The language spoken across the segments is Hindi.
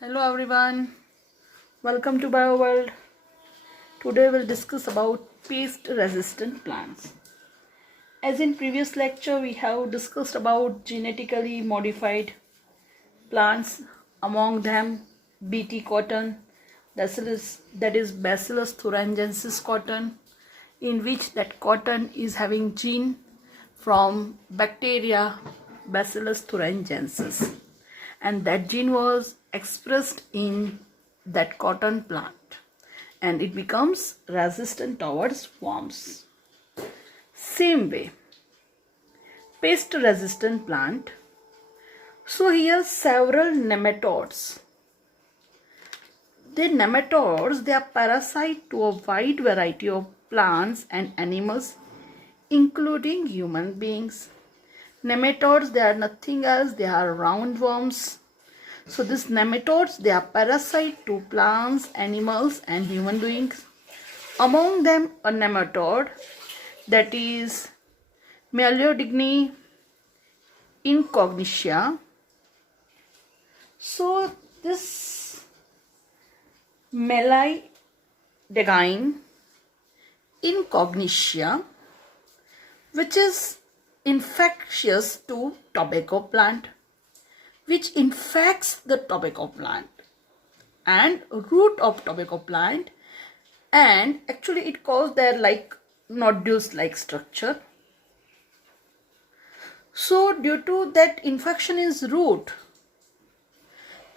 Hello everyone, welcome to BioWorld. Today we'll discuss about pest resistant plants. As in previous lecture we have discussed about genetically modified plants, among them BT cotton, that is Bacillus thuringiensis cotton, in which that cotton is having gene from bacteria Bacillus thuringiensis, and that gene was expressed in that cotton plant and it becomes resistant towards worms. Same way, pest resistant plant. So here several nematodes. The nematodes, they are parasite to a wide variety of plants and animals, including human beings. Nematodes, they are nothing else, they are roundworms. So these nematodes, they are parasite to plants, animals and human beings. Among them a nematode, that is Melodigni incognitia. So this Melodigni incognitia, which is infectious to tobacco plant, which infects the tobacco plant and root of tobacco plant, and actually it causes their like nodules like structure. So due to that infection in root,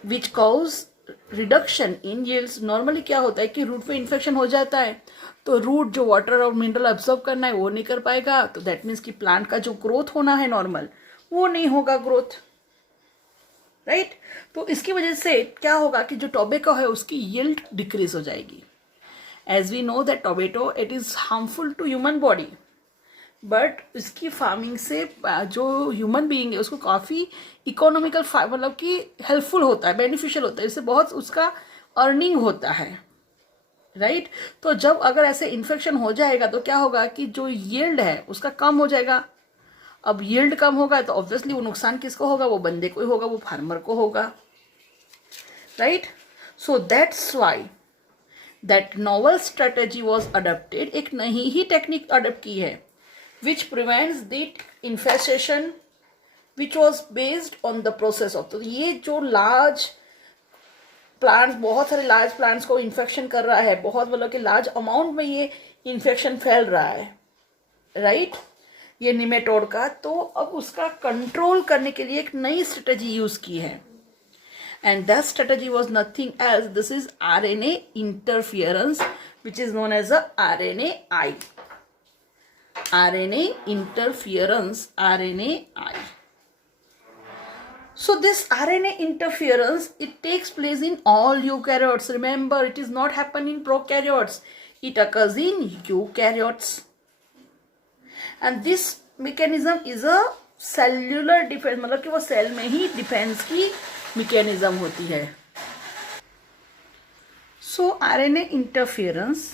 which cause reduction in yields. Normally क्या होता है कि रूट पे इन्फेक्शन हो जाता है तो रूट जो वाटर और मिनरल एब्जॉर्ब करना है वो नहीं कर पाएगा, तो दैट मीन्स कि प्लांट का जो ग्रोथ होना है नॉर्मल वो नहीं होगा ग्रोथ, राइट. तो इसकी वजह से क्या होगा कि जो टोबैको है उसकी यील्ड डिक्रीज हो जाएगी. As we know that tobacco it is harmful to human body, but इसकी फार्मिंग से जो ह्यूमन बीइंग है उसको काफ़ी इकोनॉमिकल मतलब कि हेल्पफुल होता है, बेनिफिशियल होता है, इससे बहुत उसका अर्निंग होता है, राइट. तो जब अगर ऐसे इन्फेक्शन हो जाएगा तो क्या होगा कि जो यील्ड है उसका कम हो जाएगा. अब यील्ड कम होगा तो ऑब्वियसली वो नुकसान किसको होगा, वो बंदे को ही होगा, वो फार्मर को होगा, right. So that's why that novel strategy was adopted. एक नई ही टेक्निक अडोप्ट की है which prevents the infestation, which was based on the process of. तो ये जो लार्ज प्लांट्स, बहुत सारे लार्ज प्लांट्स को इन्फेक्शन कर रहा है, बहुत मतलब कि लार्ज अमाउंट में ये इन्फेक्शन फैल रहा है, राइट, ये निमेटोड का. तो अब उसका कंट्रोल करने के लिए एक नई स्ट्रेटजी यूज की है, and that strategy was nothing else. This is RNA interference, which is known as a RNAi. RNA interference, RNAi. So this RNA interference, it takes place in all eukaryotes. Remember, it is not happen in prokaryotes. It occurs in eukaryotes. And this mechanism is a cellular defense, मतलब कि वो सेल में ही डिफेंस की mechanism होती है. So RNA interference,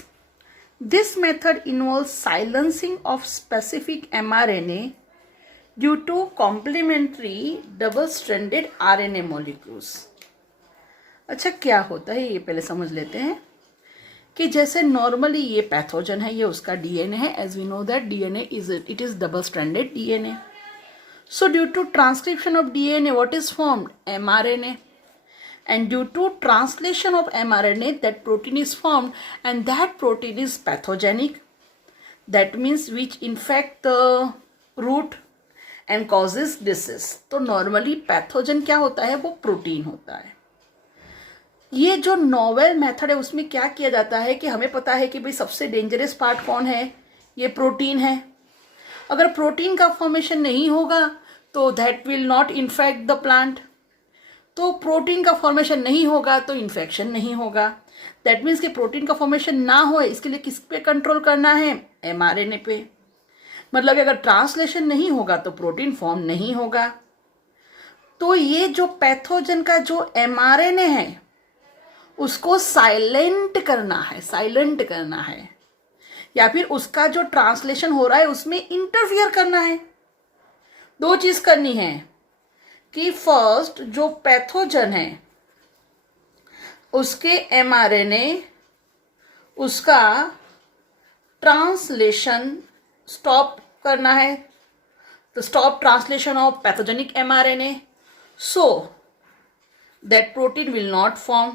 this method involves silencing of specific mRNA due to complementary double-stranded RNA molecules. अच्छा, क्या होता है ये पहले समझ लेते हैं कि जैसे नॉर्मली ये पैथोजन है, ये उसका डीएनए है. As we know that DNA is double stranded DNA. So due to transcription of DNA what is formed, mRNA. And due to translation of mRNA, that protein is formed, and that protein is pathogenic. That means which infect the root and causes disease. तो normally pathogen क्या होता है, वो प्रोटीन होता है. ये जो नोवेल मेथड है उसमें क्या किया जाता है कि हमें पता है कि भाई सबसे डेंजरस पार्ट कौन है, ये प्रोटीन है. अगर प्रोटीन का फॉर्मेशन नहीं होगा तो that will not infect the plant. तो प्रोटीन का फॉर्मेशन नहीं होगा तो इन्फेक्शन नहीं होगा. दैट मीन्स कि प्रोटीन का फॉर्मेशन ना हो, इसके लिए किस पे कंट्रोल करना है, एमआरएनए पे. मतलब अगर ट्रांसलेशन नहीं होगा तो प्रोटीन फॉर्म नहीं होगा. तो ये जो पैथोजन का जो एमआरएनए है उसको साइलेंट करना है, या फिर उसका जो ट्रांसलेशन हो रहा है उसमें इंटरफियर करना है. दो चीज करनी है कि फर्स्ट जो पैथोजन है उसके एमआरएनए उसका ट्रांसलेशन स्टॉप करना है, तो stop translation of pathogenic mRNA so that protein will not form,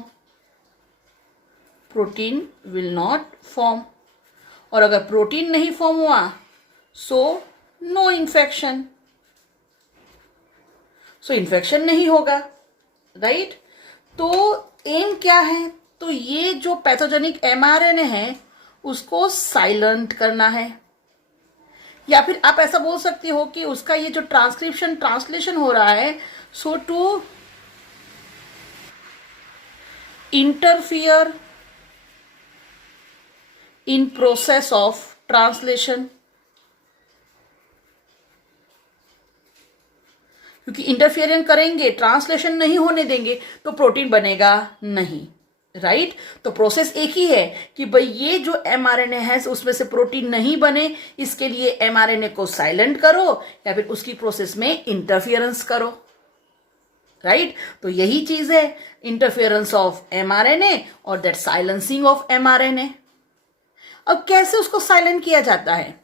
protein will not form. और अगर प्रोटीन नहीं फॉर्म हुआ सो नो इन्फेक्शन, सो इन्फेक्शन नहीं होगा, राइट। तो एम क्या है, तो ये जो पैथोजेनिक एमआरएनए है उसको साइलेंट करना है, या फिर आप ऐसा बोल सकते हो कि उसका ये जो ट्रांसक्रिप्शन ट्रांसलेशन हो रहा है so to interfere in process of translation, क्योंकि इंटरफियरेंस करेंगे, ट्रांसलेशन नहीं होने देंगे तो प्रोटीन बनेगा नहीं, राइट। तो प्रोसेस एक ही है कि भाई ये जो एमआरएनए है उसमें से प्रोटीन नहीं बने, इसके लिए एमआरएनए को साइलेंट करो या फिर उसकी प्रोसेस में इंटरफियरेंस करो, राइट। तो यही चीज है इंटरफियरेंस ऑफ एमआरएनए और दैट साइलेंसिंग ऑफ एमआरएनए। अब कैसे उसको साइलेंट किया जाता है,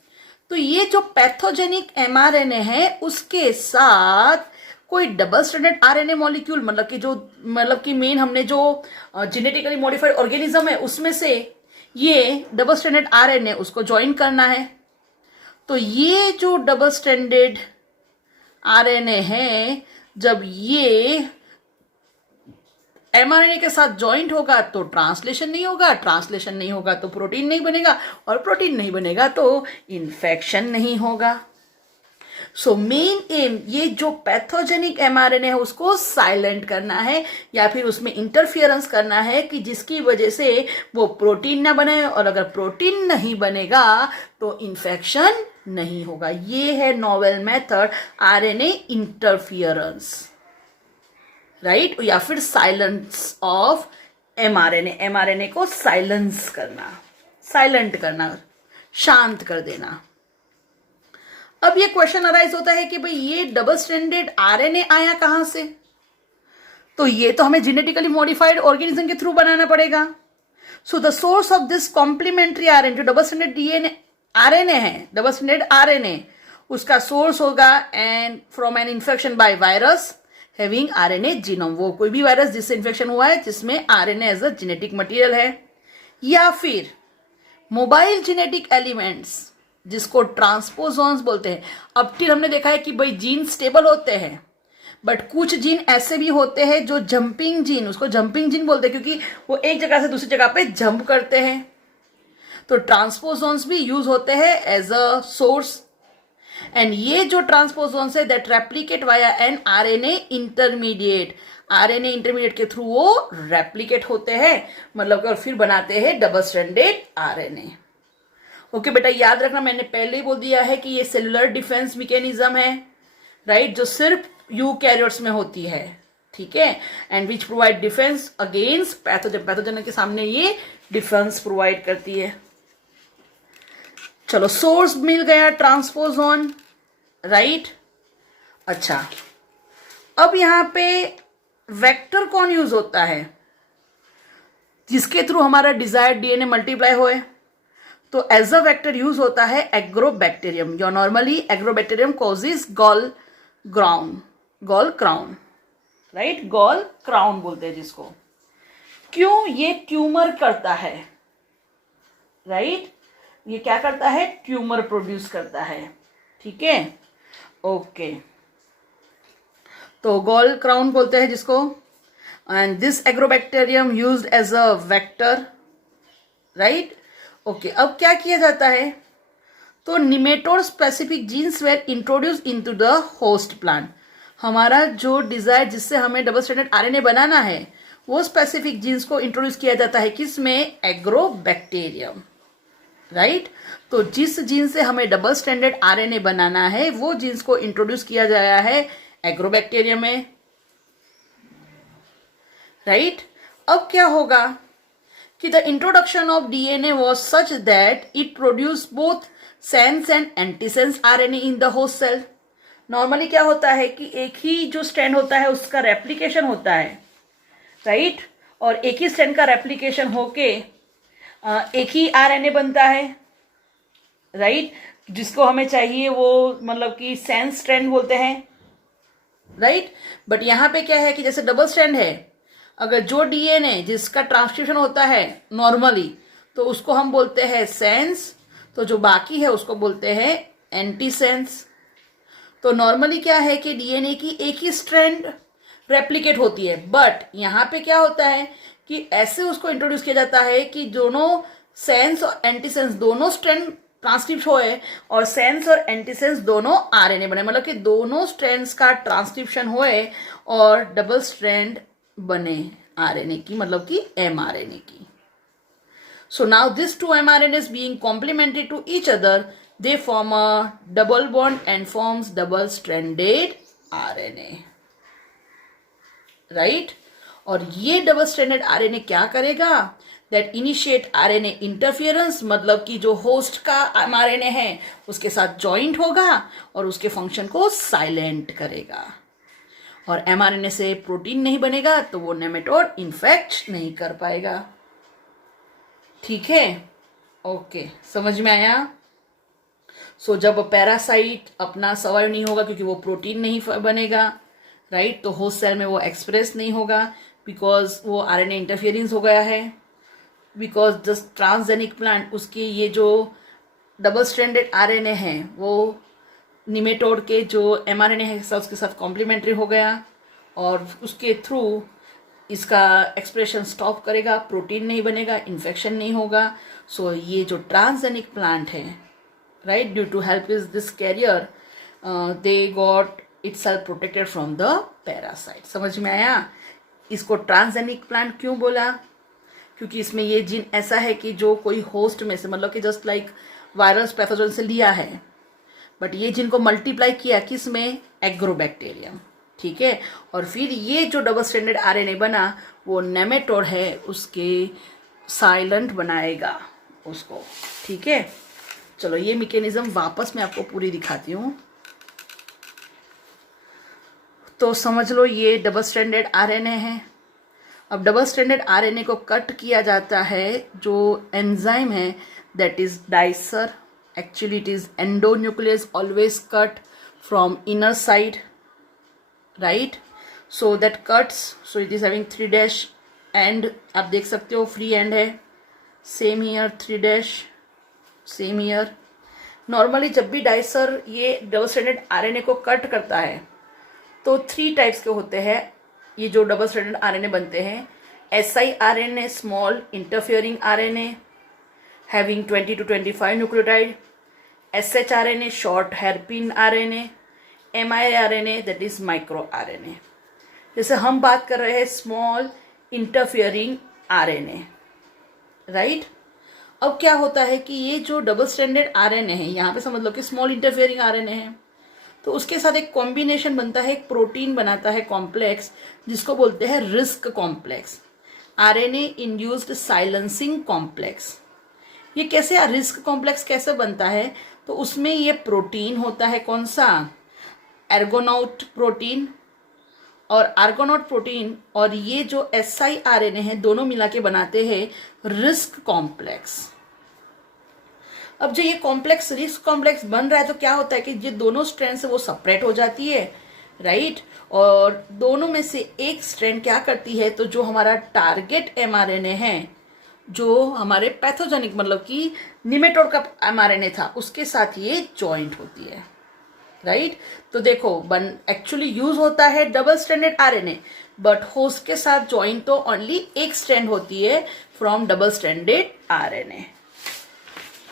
तो ये जो पैथोजेनिक एमआरएनए है उसके साथ कोई डबल स्ट्रैंडेड आरएनए मॉलिक्यूल, मतलब कि मेन हमने जो जेनेटिकली मॉडिफाइड ऑर्गेनिज्म है उसमें से ये डबल स्ट्रैंडेड आरएनए उसको ज्वाइन करना है। तो ये जो डबल स्ट्रैंडेड आरएनए है जब ये एमआरएनए के साथ ज्वाइंट होगा तो ट्रांसलेशन नहीं होगा, ट्रांसलेशन नहीं होगा तो प्रोटीन नहीं बनेगा, और प्रोटीन नहीं बनेगा तो इन्फेक्शन नहीं होगा। सो मेन एम ये जो पैथोजेनिक एमआरएनए है उसको साइलेंट करना है या फिर उसमें इंटरफियरेंस करना है कि जिसकी वजह से वो प्रोटीन ना बने, और अगर प्रोटीन नहीं बनेगा तो इन्फेक्शन नहीं होगा। ये है novel method RNA interference, right, या फिर साइलेंस ऑफ एमआरएनए, एमआरएनए को साइलेंस करना, साइलेंट करना, शांत कर देना। अब ये क्वेश्चन अराइज होता है कि भाई ये डबल स्ट्रैंडेड आरएनए आया कहां से, तो ये तो हमें जेनेटिकली मॉडिफाइड ऑर्गेनिज्म के थ्रू बनाना पड़ेगा। So the source of this complementary RNA, जो डबल स्ट्रैंडेड डीएनए आरएनए है, डबल स्ट्रैंडेड आरएनए, उसका सोर्स होगा and from an infection by virus having RNA genome, वो कोई भी वायरस जिससे इन्फेक्शन हुआ है जिसमें RNA as a genetic material है, या फिर मोबाइल जेनेटिक एलिमेंट्स जिसको ट्रांसपोजॉन्स बोलते हैं। अब फिर हमने देखा है कि भाई जीन स्टेबल होते हैं, बट कुछ जीन ऐसे भी होते हैं जो जंपिंग जीन, उसको जंपिंग जीन बोलते हैं क्योंकि वो एक जगह से दूसरी जगह पे जंप करते हैं। तो ट्रांसपोजॉन्स भी यूज होते हैं एज अ सोर्स, एंड ये जो ट्रांसपोजॉन्स है that replicate via an RNA intermediate, RNA intermediate के थ्रू वो रेप्लिकेट होते हैं, मतलब और फिर बनाते हैं डबल स्ट्रैंडेड आरएनए। ओके बेटा, याद रखना मैंने पहले ही बोल दिया है कि ये सेलुलर डिफेंस मैकेनिज्म है, राइट, जो सिर्फ यूकैरियोट्स में होती है, ठीक है, and which provide defence against pathogen, pathogen के सामने ये डिफेंस प्रोवाइड करती है। चलो सोर्स मिल गया ट्रांसपोजॉन, राइट। अच्छा, अब यहां पे वेक्टर कौन यूज होता है जिसके थ्रू हमारा डिजायर्ड डीएनए मल्टीप्लाई होए, तो एज अ वेक्टर यूज होता है एग्रोबैक्टीरियम, जो normally agrobacterium causes gall crown, right, gall crown बोलते हैं जिसको। क्यों, ये ट्यूमर करता है, राइट, ये क्या करता है, ट्यूमर प्रोड्यूस करता है, ठीक है, ओके। तो गॉल क्राउन बोलते हैं जिसको, and this agrobacterium used as a vector, right, okay. अब क्या किया जाता है, तो nematode specific genes were introduce into the host plant, हमारा जो डिजायर जिससे हमें डबल स्ट्रैंडेड आरएनए बनाना है वो स्पेसिफिक जीन्स को इंट्रोड्यूस किया जाता है किसमें, एग्रोबैक्टीरियम, राइट। तो जिस जीन से हमें डबल स्ट्रैंडेड आरएनए बनाना है वो जीन्स को इंट्रोड्यूस किया गया है एग्रोबैक्टीरियम में, राइट। अब क्या होगा कि the introduction of DNA was such that it produce both sense and antisense RNA in the host cell. Normally क्या होता है कि एक ही जो स्ट्रैंड होता है उसका रेप्लिकेशन होता है, राइट, और एक ही स्ट्रैंड का रेप्लिकेशन होके एक ही आरएनए बनता है, राइट, जिसको हमें चाहिए वो मतलब कि सेंस स्ट्रैंड बोलते हैं, राइट। बट यहाँ पे क्या है कि जैसे डबल स्ट्रैंड है, अगर जो डीएनए जिसका ट्रांसक्रिप्शन होता है नॉर्मली, तो उसको हम बोलते हैं सेंस, तो जो बाकी है उसको बोलते हैं एंटीसेंस। तो नॉर्मली क्या है कि डीएनए की एक ही स्ट्रैंड रेप्लिकेट होती है, बट यहाँ पे क्या होता है कि ऐसे उसको इंट्रोड्यूस किया जाता है कि दोनों सेंस और एंटीसेंस दोनों स्ट्रैंड ट्रांसक्रिप्ट होए और सेंस और एंटीसेंस दोनों आरएनए बने, मतलब कि दोनों स्ट्रैंड्स का ट्रांसक्रिप्शन होए और डबल स्ट्रैंड बने आरएनए की, मतलब कि एमआरएनए की। So now these two mRNAs being complementary to each other, they form a double bond and forms double stranded RNA, right? और ये डबल स्ट्रैंडेड आरएनए क्या करेगा? दैट इनिशिएट आरएनए इंटरफियरेंस, मतलब कि जो होस्ट का एमआरएनए है उसके साथ जॉइंट होगा और उसके फंक्शन को साइलेंट करेगा। और एमआरएनए से प्रोटीन नहीं बनेगा तो वो नेमेटोड इन्फेक्ट नहीं कर पाएगा। ठीक है, ओके, समझ में आया? सो जब पैरासाइट अपना सर्वाइव नहीं होगा क्योंकि वो प्रोटीन नहीं बनेगा, राइट, तो होस्ट सेल में वो एक्सप्रेस नहीं होगा बिकॉज वो आरएनए इंटरफियरेंस हो गया है। बिकॉज द ट्रांसजेनिक प्लांट, उसकी ये जो डबल स्ट्रैंडेड आरएनए है वो निमेटोड के जो एमआरएनए है उसके साथ कॉम्प्लीमेंट्री हो गया और उसके थ्रू इसका एक्सप्रेशन स्टॉप करेगा, प्रोटीन नहीं बनेगा, इन्फेक्शन नहीं होगा। सो ये जो ट्रांसजेनिक प्लांट है, right, due to help is this carrier they got itself protected from the parasite. समझ में आया? इसको ट्रांसजेनिक प्लांट क्यों बोला? क्योंकि इसमें ये जीन ऐसा है कि जो कोई होस्ट में से, मतलब कि जस्ट लाइक वायरस पैथोजन से लिया है, बट ये जीन को मल्टीप्लाई किया किस में? एग्रोबैक्टीरियम। ठीक है, और फिर ये जो डबल स्ट्रैंडेड आरएनए बना वो नेमेटोड है उसके साइलेंट बनाएगा उसको। ठीक है, चलो ये मैकेनिज्म वापस मैं आपको पूरी दिखाती हूँ। तो समझ लो ये डबल स्ट्रैंडेड आरएनए है। अब डबल स्ट्रैंडेड आरएनए को कट किया जाता है, जो एंजाइम है that is dicer, actually it is endonuclease always cut from inner side, right, so that cuts, so it is having 3' and, आप देख सकते हो फ्री एंड है, same year 3', same year. Normally जब भी डाइसर ये डबल स्ट्रैंडेड आरएनए को कट करता है तो 3 टाइप्स के होते हैं ये जो डबल स्ट्रैंडेड आरएनए बनते हैं। siRNA, small interfering RNA having 20 to 25 nucleotide, shRNA, short hairpin RNA, miRNA that is micro RNA. जैसे हम बात कर रहे हैं स्मॉल इंटरफियरिंग आरएनए, राइट। अब क्या होता है कि ये जो डबल स्ट्रैंडेड आरएनए है, यहाँ पे समझ लो कि स्मॉल इंटरफियरिंग आरएनए है, तो उसके साथ एक कॉम्बिनेशन बनता है, एक प्रोटीन बनाता है कॉम्प्लेक्स जिसको बोलते हैं risk complex, RNA induced silencing complex. ये कैसे रिस्क कॉम्प्लेक्स कैसे बनता है? तो उसमें ये प्रोटीन होता है, कौन सा? एर्गोनॉट प्रोटीन और आर्गोनॉट प्रोटीन, और ये जो siRNA है दोनों मिला के बनाते हैं रिस्क कॉम्प्लेक्स। अब जो ये कॉम्प्लेक्स रिस्क कॉम्प्लेक्स बन रहा है तो क्या होता है कि ये दोनों स्ट्रैंड से वो सेपरेट हो जाती है, राइट, और दोनों में से एक स्ट्रैंड क्या करती है, तो जो हमारा टारगेट एमआरएनए है, जो हमारे पैथोजेनिक मतलब कि निमेटोड का एमआरएनए था, उसके साथ ये जॉइंट होती है, राइट। तो देखो एक्चुअली यूज होता है double stranded RNA, but host के साथ जॉइंट तो ओनली एक स्ट्रैंड होती है from double stranded RNA,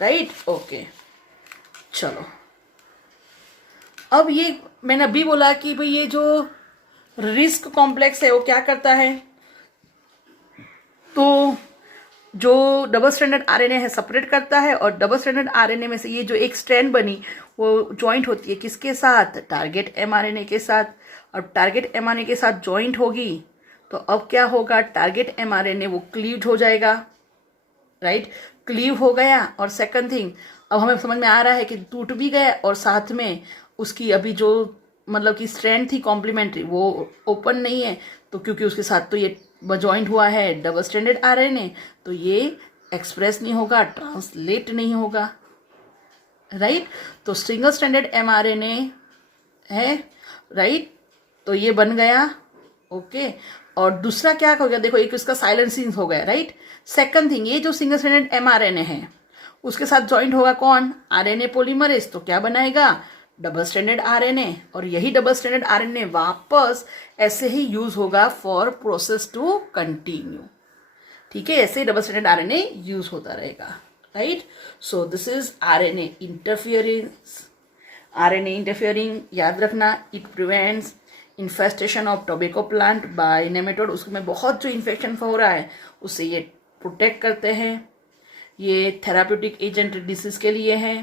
right, okay. चलो अब ये मैंने अभी बोला कि भाई ये जो रिस्क कॉम्प्लेक्स है वो क्या करता है, तो जो डबल स्ट्रैंडेड आरएनए है सेपरेट करता है, और डबल स्ट्रैंडेड आरएनए में से ये जो एक स्ट्रैंड बनी वो जॉइंट होती है किसके साथ? टारगेट एमआरएनए के साथ। और टारगेट एमआरएनए के साथ जॉइंट होगी तो अब क्या होगा? टारगेट एमआरएनए वो क्लीव्ड हो जाएगा, राइट, क्लीव हो गया। और सेकंड थिंग, अब हमें समझ में आ रहा है कि टूट भी गया और साथ में उसकी अभी जो मतलब कि स्ट्रैंड थी कॉम्प्लीमेंट्री वो ओपन नहीं है, तो क्योंकि उसके साथ तो ये ज्वाइंट हुआ है डबल स्ट्रैंडेड आरएनए, तो ये एक्सप्रेस नहीं होगा, ट्रांसलेट नहीं होगा, राइट। तो सिंगल स्ट्रैंडेड एमआरएनए है, राइट, तो ये बन गया, ओके। और दूसरा क्या हो गया, देखो एक इसका साइलेंसिंग हो गया, राइट। सेकंड थिंग, ये जो सिंगल स्ट्रैंडेड एमआरएनए है उसके साथ ज्वाइंट होगा कौन, आरएनए पॉलीमरेज, तो क्या बनाएगा, डबल स्ट्रैंडेड आरएनए। और यही डबल स्ट्रैंडेड आरएनए वापस ऐसे ही यूज होगा फॉर प्रोसेस टू कंटिन्यू, ठीक है, ऐसे ही डबल स्ट्रैंडेड आरएनए यूज होता रहेगा, right. So this is RNA interference. RNA interfering याद रखना, it prevents infestation of tobacco plant by nematode. उसमें बहुत जो इन्फेक्शन हो रहा है उससे ये प्रोटेक्ट करते हैं। ये थेराप्यूटिक एजेंट डिसीज के लिए है।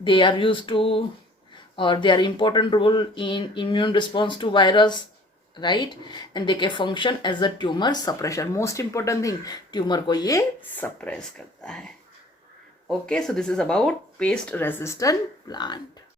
दे आर यूज टू और they are important role in immune response to virus, right, and they can function as a tumor suppressor. Most important thing, tumor को ये सप्रेस करता है, okay. So this is about pest resistant plant.